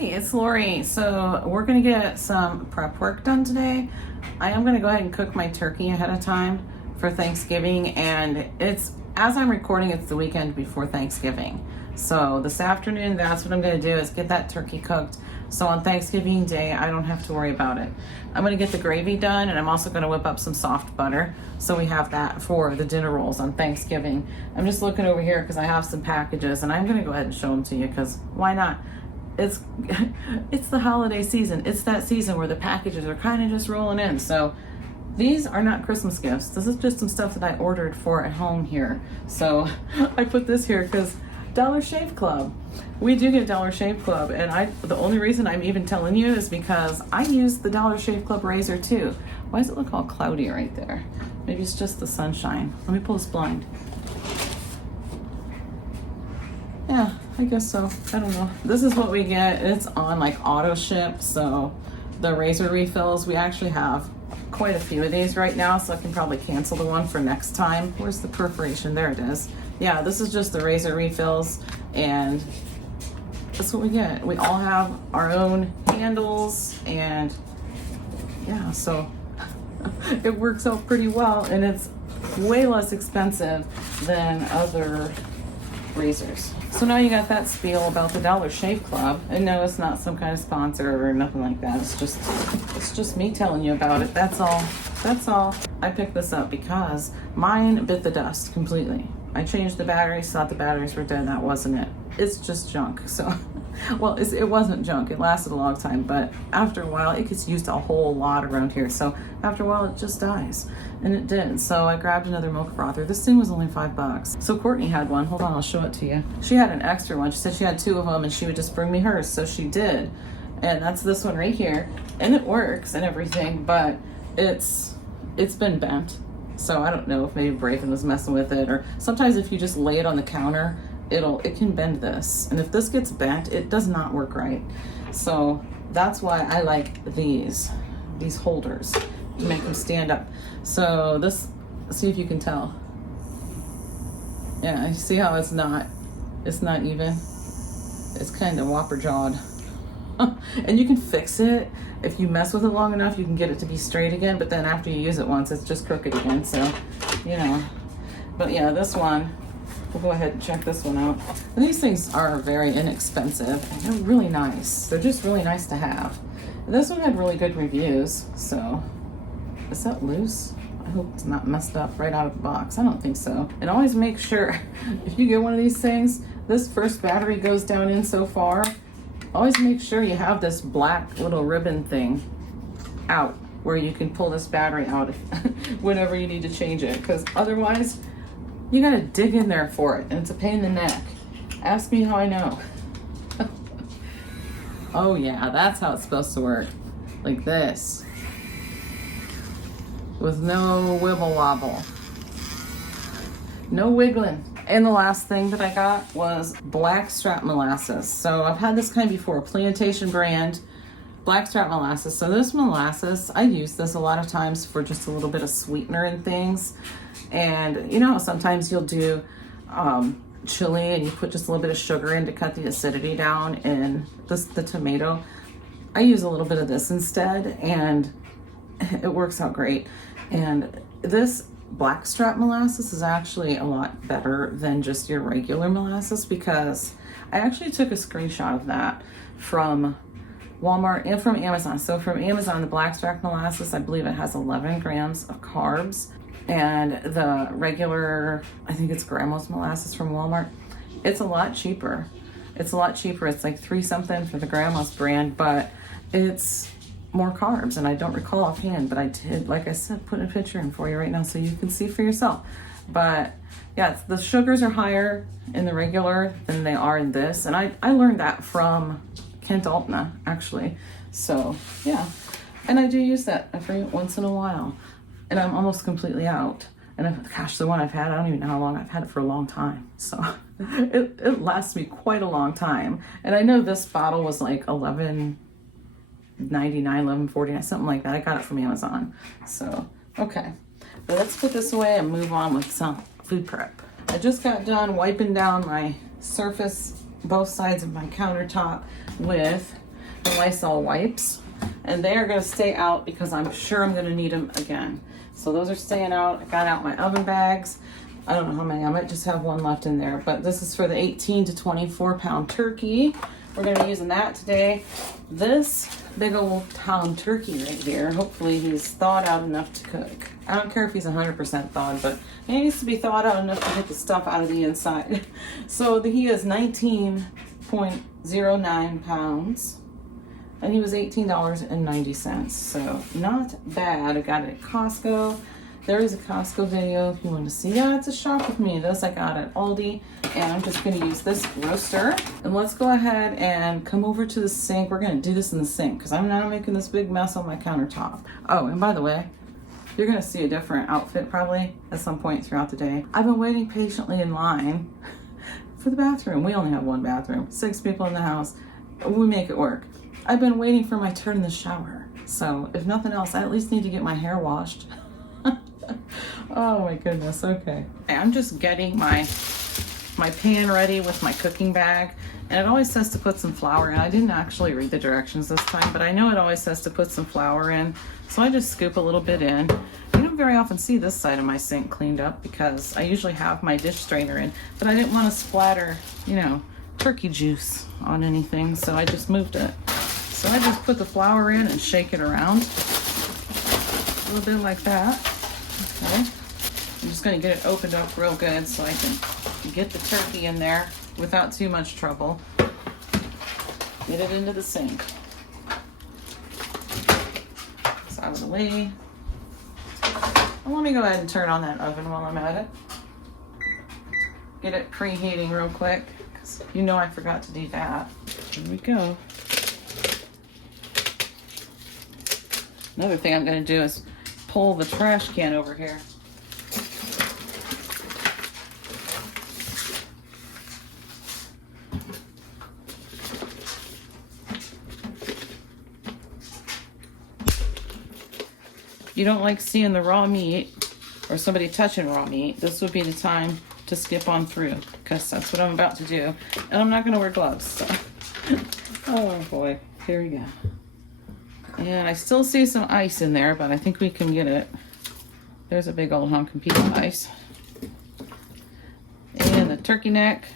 Hey, it's Lori. So we're gonna get some prep work done today. I am gonna go ahead and cook my turkey ahead of time for Thanksgiving, and it's, as I'm recording, it's the weekend before Thanksgiving. So this afternoon, that's what I'm gonna do, is get that turkey cooked. So on Thanksgiving Day, I don't have to worry about it. I'm gonna get the gravy done, and I'm also gonna whip up some soft butter, so we have that for the dinner rolls on Thanksgiving. I'm just looking over here because I have some packages, and I'm gonna go ahead and show them to you because why not? It's the holiday season. It's that season where the packages are kind of just rolling in. So these are not Christmas gifts. This is just some stuff that I ordered for at home here. So I put this here because Dollar Shave Club. We do get Dollar Shave Club, and the only reason I'm even telling you is because I use the Dollar Shave Club razor too. Why does it look all cloudy right there? Maybe it's just the sunshine. Let me pull this blind. Yeah, I guess so. I don't know. This is what we get. It's on like auto ship. So the razor refills, we actually have quite a few of these right now, so I can probably cancel the one for next time. Where's the perforation? There it is. Yeah, this is just the razor refills, and that's what we get. We all have our own handles, and yeah, so it works out pretty well, and it's way less expensive than other razors. So now you got that spiel about the Dollar Shave Club, and no, it's not some kind of sponsor or nothing like that. It's just me telling you about it. That's all. That's all. I picked this up because mine bit the dust completely. I changed the batteries, thought the batteries were dead. That wasn't it. It's just junk. So, well, it wasn't junk. It lasted a long time, but after a while, it gets used a whole lot around here. So after a while, it just dies, and it did. So I grabbed another milk frother. This thing was only $5. So Courtney had one. Hold on, I'll show it to you. She had an extra one. She said she had two of them, and she would just bring me hers. So she did, and that's this one right here, and it works and everything, but it's been bent. So I don't know if maybe Braven was messing with it, or sometimes if you just lay it on the counter, it can bend this. And if this gets bent, it does not work right. So that's why I like these holders to make them stand up. So this, see if you can tell. Yeah, you see how it's not even? It's kind of whopper jawed. And you can fix it. If you mess with it long enough, you can get it to be straight again, but then after you use it once, it's just crooked again, so, you know. But yeah, this one, we'll go ahead and check this one out. And these things are very inexpensive, and they're really nice. They're just really nice to have. And this one had really good reviews, so, is that loose? I hope it's not messed up right out of the box. I don't think so. And always make sure, if you get one of these things, this first battery goes down in so far. Always make sure you have this black little ribbon thing out where you can pull this battery out whenever you need to change it, because otherwise you gotta dig in there for it, and it's a pain in the neck. Ask me how I know. Oh yeah, that's how it's supposed to work. Like this. With no wibble wobble. No wiggling. And the last thing that I got was blackstrap molasses. So I've had this kind before, Plantation brand blackstrap molasses. So this molasses, I use this a lot of times for just a little bit of sweetener and things. And you know, sometimes you'll do chili and you put just a little bit of sugar in to cut the acidity down in the tomato. I use a little bit of this instead, and it works out great. And this blackstrap molasses is actually a lot better than just your regular molasses, because I actually took a screenshot of that from Walmart and from Amazon. So from Amazon, the blackstrap molasses, I believe it has 11 grams of carbs, and the regular, I think it's Grandma's molasses from Walmart, it's a lot cheaper. It's a lot cheaper. It's like $3 something for the Grandma's brand, but it's more carbs, and I don't recall offhand, but I did, like I said, put a picture in for you right now so you can see for yourself. But yeah, the sugars are higher in the regular than they are in this, and I learned that from Kent Altna, actually. So yeah, and I do use that every once in a while, and I'm almost completely out. And gosh, the one I've had, I don't even know how long. I've had it for a long time, so it lasts me quite a long time. And I know this bottle was like $11.99, $11.49, something like that. I got it from Amazon. So, okay. But let's put this away and move on with some food prep. I just got done wiping down my surface, both sides of my countertop, with the Lysol wipes, and they are going to stay out because I'm sure I'm going to need them again. So those are staying out. I got out my oven bags. I don't know how many. I might just have one left in there, but this is for the 18 to 24 pound turkey. We're going to be using that today. This big old pound turkey right here, hopefully he's thawed out enough to cook. I don't care if he's 100% thawed, but he needs to be thawed out enough to get the stuff out of the inside. So he is 19.09 pounds, and he was $18.90. So not bad. I got it at Costco. There is a Costco video if you want to see that. It's a shop with me. This I got at Aldi, and I'm just going to use this roaster. And let's go ahead and come over to the sink. We're going to do this in the sink because I'm not making this big mess on my countertop. Oh, and by the way, you're going to see a different outfit probably at some point throughout the day. I've been waiting patiently in line for the bathroom. We only have one bathroom, 6 people in the house. We make it work. I've been waiting for my turn in the shower. So if nothing else, I at least need to get my hair washed. Oh my goodness, okay. I'm just getting my pan ready with my cooking bag, and it always says to put some flour in. I didn't actually read the directions this time, but I know it always says to put some flour in, so I just scoop a little bit in. You don't very often see this side of my sink cleaned up because I usually have my dish strainer in, but I didn't want to splatter, you know, turkey juice on anything, so I just moved it. So I just put the flour in and shake it around a little bit like that. Okay. I'm just going to get it opened up real good so I can get the turkey in there without too much trouble. Get it into the sink. It's out of the way. And let me go ahead and turn on that oven while I'm at it. Get it preheating real quick, because you know I forgot to do that. Here we go. Another thing I'm going to do is pull the trash can over here. You don't like seeing the raw meat or somebody touching raw meat, this would be the time to skip on through, because that's what I'm about to do. And I'm not going to wear gloves. So. Oh boy, here we go. And I still see some ice in there, but I think we can get it. There's a big old hunk of piece of ice. And the turkey neck.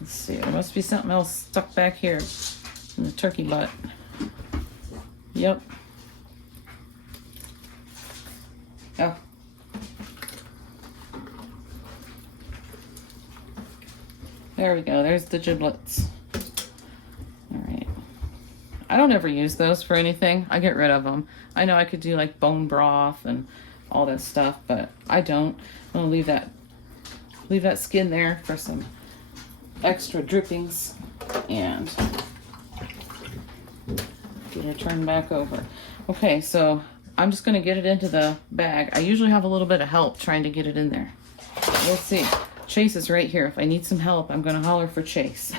Let's see, there must be something else stuck back here in the turkey butt. Yep. Oh. There we go, there's the giblets. All right. I don't ever use those for anything. I get rid of them. I know I could do like bone broth and all that stuff, but I don't. I'm gonna leave that skin there for some extra drippings and get her turned back over. Okay, so I'm just gonna get it into the bag. I usually have a little bit of help trying to get it in there. We'll see. Chase is right here. If I need some help, I'm gonna holler for Chase.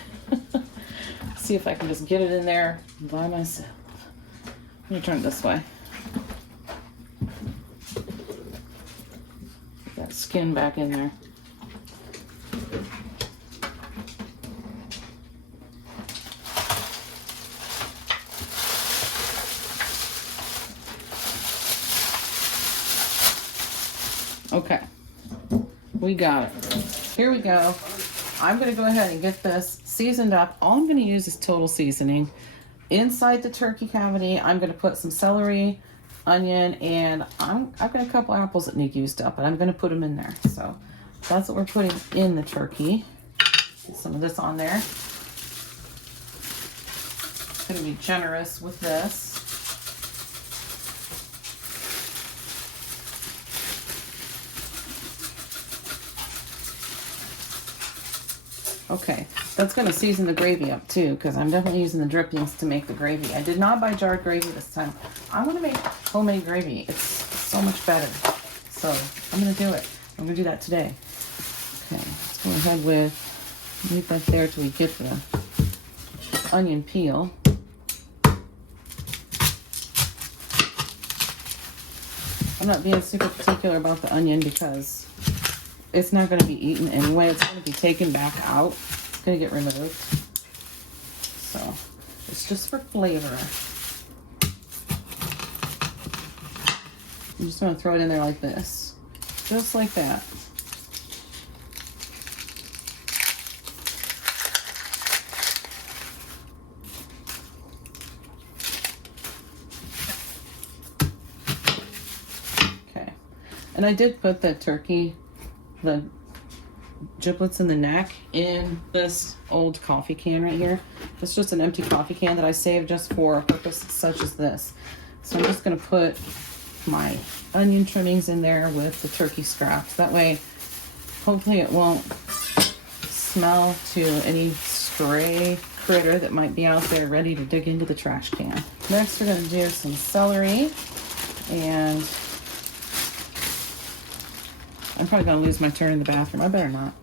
See if I can just get it in there by myself. I'm gonna turn it this way. Get that skin back in there. Okay, we got it. Here we go. I'm going to go ahead and get this seasoned up. All I'm going to use is total seasoning. Inside the turkey cavity, I'm going to put some celery, onion, and I've got a couple apples that need used up, and I'm going to put them in there. So that's what we're putting in the turkey. Get some of this on there. I'm going to be generous with this. Okay, that's going to season the gravy up too, because I'm definitely using the drippings to make the gravy. I did not buy jarred gravy this time. I want to make homemade gravy. It's so much better. So I'm going to do it. I'm going to do that today. Okay, let's go ahead with, leave that there till we get the onion peel. I'm not being super particular about the onion because it's not going to be eaten anyway. It's going to be taken back out. It's going to get removed. So it's just for flavor. I'm just going to throw it in there like this. Just like that. Okay. And I did put the turkey, the giblets in the neck, in this old coffee can right here. It's just an empty coffee can that I saved just for a purpose such as this. So I'm just going to put my onion trimmings in there with the turkey scraps. That way, hopefully it won't smell to any stray critter that might be out there ready to dig into the trash can. Next, we're going to do some celery, and I'm probably going to lose my turn in the bathroom. I better not.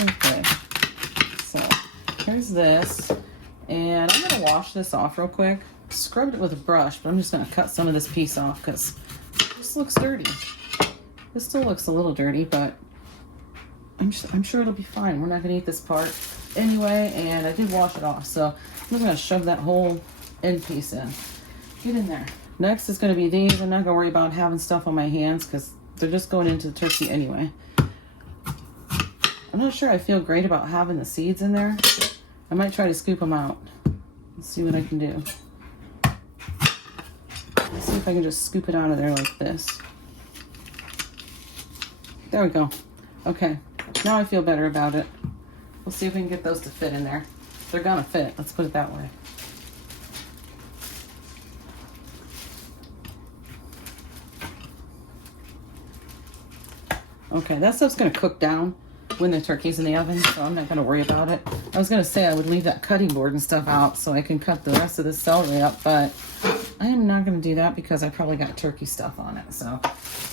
Okay, so here's this, and I'm going to wash this off real quick. Scrubbed it with a brush, but I'm just going to cut some of this piece off because this looks dirty. This still looks a little dirty, but I'm sure it'll be fine. We're not going to eat this part anyway, and I did wash it off, so I'm just going to shove that whole end piece in. Get in there. Next is going to be these. I'm not going to worry about having stuff on my hands because they're just going into the turkey anyway. I'm not sure I feel great about having the seeds in there. I might try to scoop them out. Let's see what I can do. Let's see if I can just scoop it out of there like this. There we go. Okay, now I feel better about it. We'll see if we can get those to fit in there. They're gonna fit, let's put it that way. Okay, that stuff's gonna cook down when the turkey's in the oven, so I'm not gonna worry about it. I was gonna say I would leave that cutting board and stuff out so I can cut the rest of the celery up, but I am not gonna do that because I probably got turkey stuff on it. So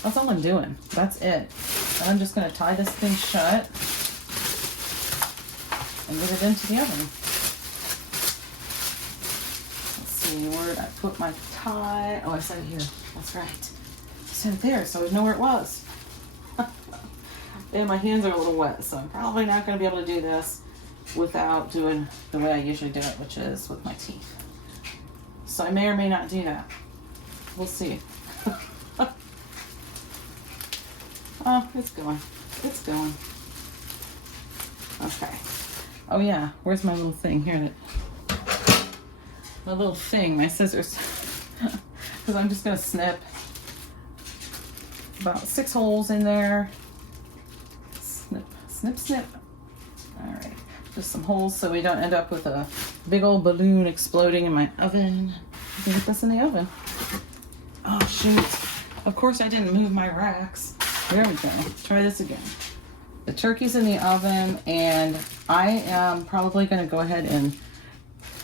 that's all I'm doing. That's it. And I'm just gonna tie this thing shut and get it into the oven. Let's see, where did I put my tie? Oh, I set it here. That's right. I set it there so I know where it was. And my hands are a little wet, so I'm probably not going to be able to do this without doing the way I usually do it, which is with my teeth. So I may or may not do that. We'll see. Oh, it's going. It's going. Okay. Oh yeah, where's my little thing? Here, my little thing, my scissors. Because I'm just going to snip about 6 holes in there. Snip, snip, snip. All right, just some holes so we don't end up with a big old balloon exploding in my oven. I can get this in the oven. Oh shoot, of course I didn't move my racks. There we go, try this again. The turkey's in the oven, and I am probably gonna go ahead and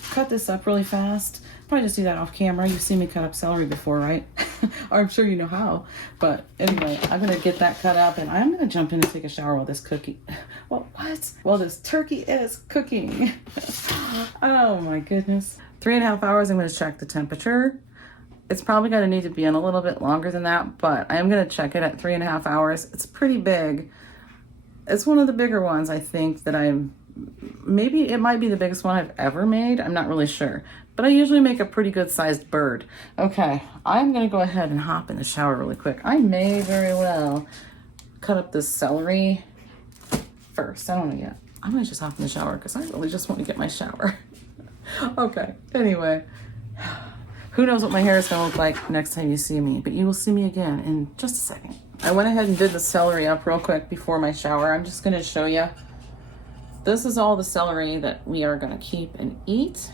cut this up really fast. Probably just do that off camera. You've seen me cut up celery before, right? Or I'm sure you know how. But anyway, I'm gonna get that cut up, and I'm gonna jump in and take a shower while this cookie. Well, what? Well, this turkey is cooking. Oh my goodness. 3.5 hours. I'm gonna check the temperature. It's probably gonna need to be in a little bit longer than that, but I am gonna check it at 3.5 hours. It's pretty big. It's one of the bigger ones, I think, that maybe it might be the biggest one I've ever made. I'm not really sure. But I usually make a pretty good sized bird. Okay, I'm gonna go ahead and hop in the shower really quick. I may very well cut up this celery first. I don't know yet. I might just hop in the shower because I really just want to get my shower. Okay, anyway. Who knows what my hair is gonna look like next time you see me, but you will see me again in just a second. I went ahead and did the celery up real quick before my shower. I'm just gonna show you. This is all the celery that we are gonna keep and eat.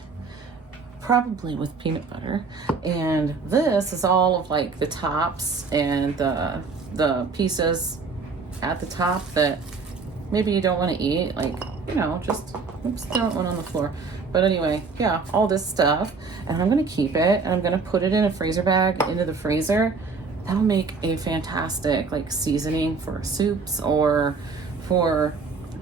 Probably with peanut butter. And this is all of like the tops and the pieces at the top that maybe you don't want to eat, like, you know, just oops, throw one on the floor. But anyway, yeah, all this stuff, and I'm gonna keep it and I'm gonna put it in a freezer bag into the freezer. That'll make a fantastic like seasoning for soups, or for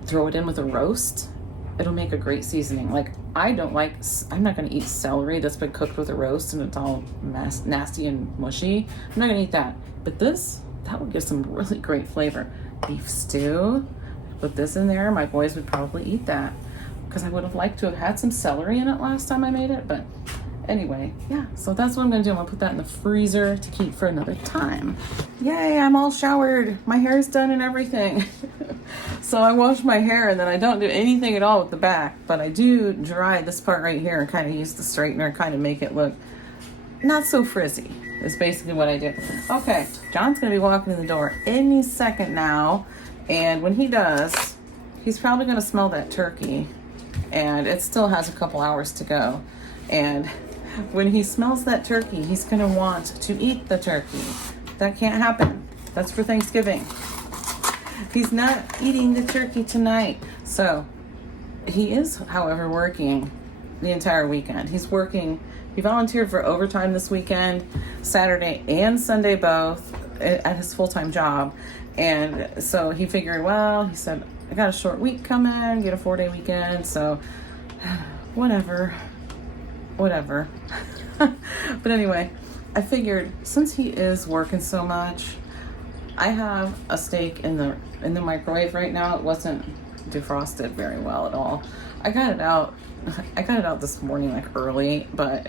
throw it in with a roast. It'll make a great seasoning. Like, I'm not gonna eat celery that's been cooked with a roast and it's all nasty and mushy. I'm not gonna eat that. But this That would give some really great flavor. Beef stew. Put this in there. My boys would probably eat that because I would have liked to have had some celery in it last time I made it. But anyway, yeah, so that's what I'm gonna do. I'm gonna put that in the freezer to keep for another time. Yay, I'm all showered. My hair's done and everything. So I wash my hair and then I don't do anything at all with the back, but I do dry this part right here and kind of use the straightener, kind of make it look not so frizzy. Is basically what I do. Okay, John's gonna be walking in the door any second now, and when he does, he's probably gonna smell that turkey, and it still has a couple hours to go. And when he smells that turkey, he's gonna want to eat the turkey. That can't happen. That's for Thanksgiving. He's not eating the turkey tonight. So he is, however, working the entire weekend. He volunteered for overtime this weekend, Saturday and Sunday both, at his full-time job. And so he figured, well, he said, I got a short week coming, get a 4-day weekend, so whatever. But anyway, I figured since he is working so much, I have a steak in the microwave right now. It wasn't defrosted very well at all. I got it out this morning, like early, but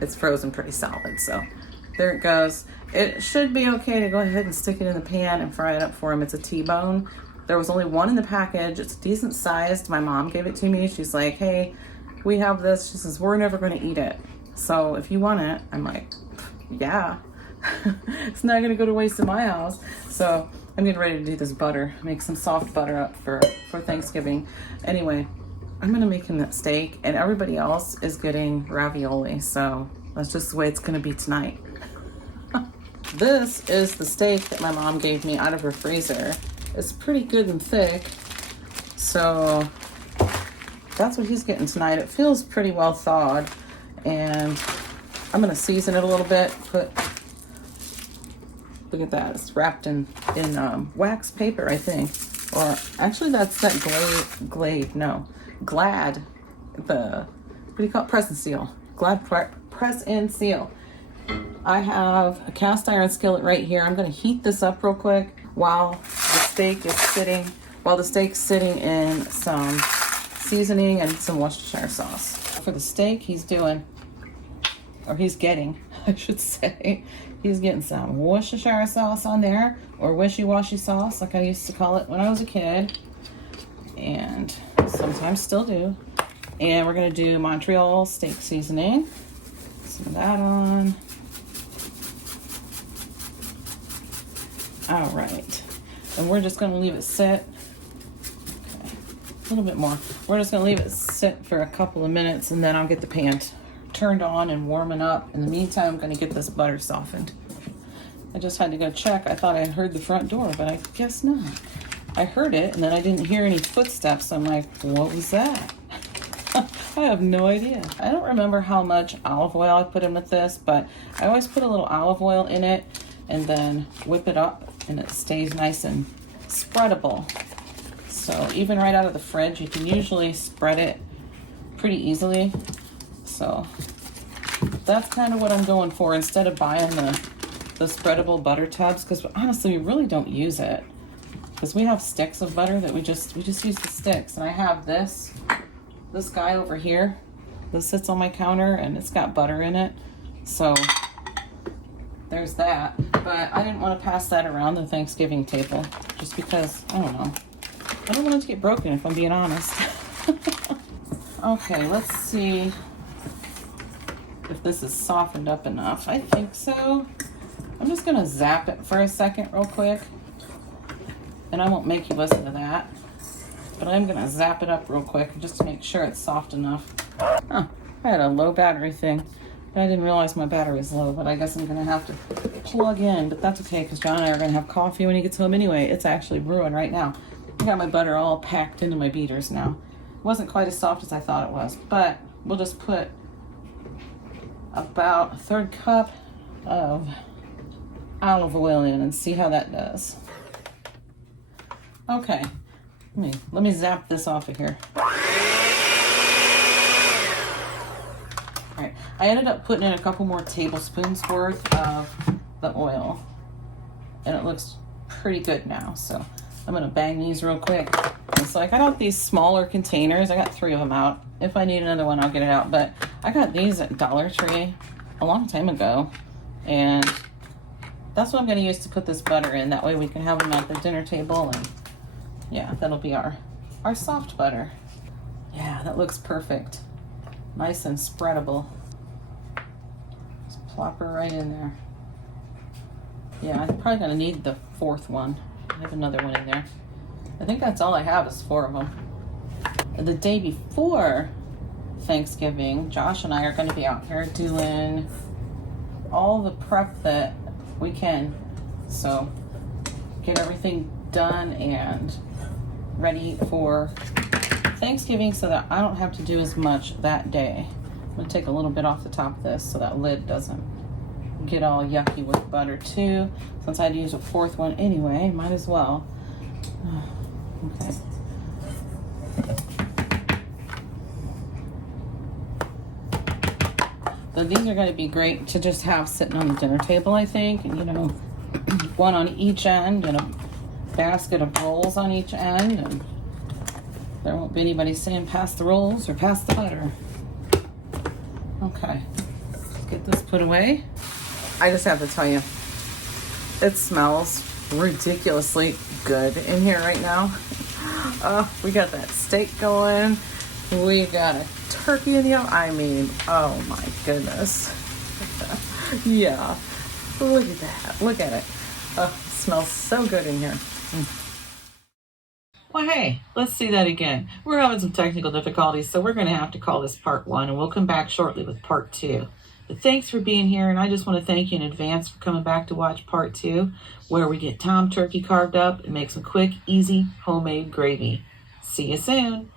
it's frozen pretty solid. So there it goes. It should be okay to go ahead and stick it in the pan and fry it up for him. It's a T-bone. There was only one in the package. It's decent sized. My mom gave it to me. She's like, hey, we have this. She says, we're never going to eat it. So if you want it, I'm like, yeah. It's not going to go to waste in my house. So I'm getting ready to do this butter, make some soft butter up for Thanksgiving. Anyway, I'm gonna make him that steak, and everybody else is getting ravioli. So that's just the way it's gonna be tonight. This is the steak that my mom gave me out of her freezer. It's pretty good and thick. So that's what he's getting tonight. It feels pretty well thawed, and I'm gonna season it a little bit. Look at that, it's wrapped in wax paper, I think. Or actually that's that Glad, what do you call it? Press and seal. Glad press and seal. I have a cast iron skillet right here. I'm gonna heat this up real quick while the steak's sitting in some seasoning and some Worcestershire sauce. For the steak, he's getting, I should say, he's getting some Worcestershire sauce on there, or wishy-washy sauce, like I used to call it when I was a kid, and sometimes still do. And we're gonna do Montreal steak seasoning. Some of that on. All right, and we're just gonna leave it sit. Okay, a little bit more. We're just gonna leave it sit for a couple of minutes, and then I'll get the pan turned on and warming up. In the meantime, I'm gonna get this butter softened. I just had to go check. I thought I heard the front door, but I guess not. I heard it, and then I didn't hear any footsteps. I'm like, what was that? I have no idea. I don't remember how much olive oil I put in with this, but I always put a little olive oil in it and then whip it up, and it stays nice and spreadable. So even right out of the fridge, you can usually spread it pretty easily. So that's kind of what I'm going for, instead of buying the spreadable butter tubs, because honestly we really don't use it, because we have sticks of butter that we just use the sticks. And I have this guy over here that sits on my counter, and it's got butter in it, so there's that. But I didn't want to pass that around the Thanksgiving table, just because, I don't know, I don't want it to get broken, if I'm being honest. Okay, let's see if this is softened up enough. I think so. I'm just gonna zap it for a second real quick, and I won't make you listen to that, but I'm gonna zap it up real quick just to make sure it's soft enough. Huh, I had a low battery thing. I didn't realize my battery is low, but I guess I'm gonna have to plug in, but that's okay, because John and I are gonna have coffee when he gets home anyway. It's actually brewing right now. I got my butter all packed into my beaters now. It wasn't quite as soft as I thought it was, but we'll just put about a 1/3 cup of olive oil in and see how that does. Okay, let me zap this off of here. All right, I ended up putting in a couple more tablespoons worth of the oil. and it looks pretty good now. So I'm gonna bang these real quick. And so I got out these smaller containers. I got 3 of them out. If I need another one, I'll get it out. But I got these at Dollar Tree a long time ago, and that's what I'm gonna use to put this butter in. That way we can have them at the dinner table, and yeah, that'll be our soft butter. Yeah, that looks perfect. Nice and spreadable. Just plop her right in there. Yeah, I'm probably gonna need the 4th one. I have another one in there. I think that's all I have is 4 of them. The day before Thanksgiving, Josh and I are gonna be out here doing all the prep that we can. So get everything done and ready for Thanksgiving so that I don't have to do as much that day. I'm gonna take a little bit off the top of this so that lid doesn't get all yucky with butter too. Since I'd use a 4th one anyway, might as well. Okay. So these are going to be great to just have sitting on the dinner table, I think. And, you know, one on each end and a basket of rolls on each end, and there won't be anybody saying pass the rolls or pass the butter. Okay, let's get this put away. I just have to tell you, it smells ridiculously good in here right now. We got that steak going. We got a turkey in the oven. I mean, oh my goodness. Yeah, look at that. Look at it. Oh, it smells so good in here. Well, hey, let's see that again. We're having some technical difficulties, so we're going to have to call this part 1, and we'll come back shortly with part 2. But thanks for being here, and I just want to thank you in advance for coming back to watch part 2, where we get tom turkey carved up and make some quick, easy, homemade gravy. See you soon.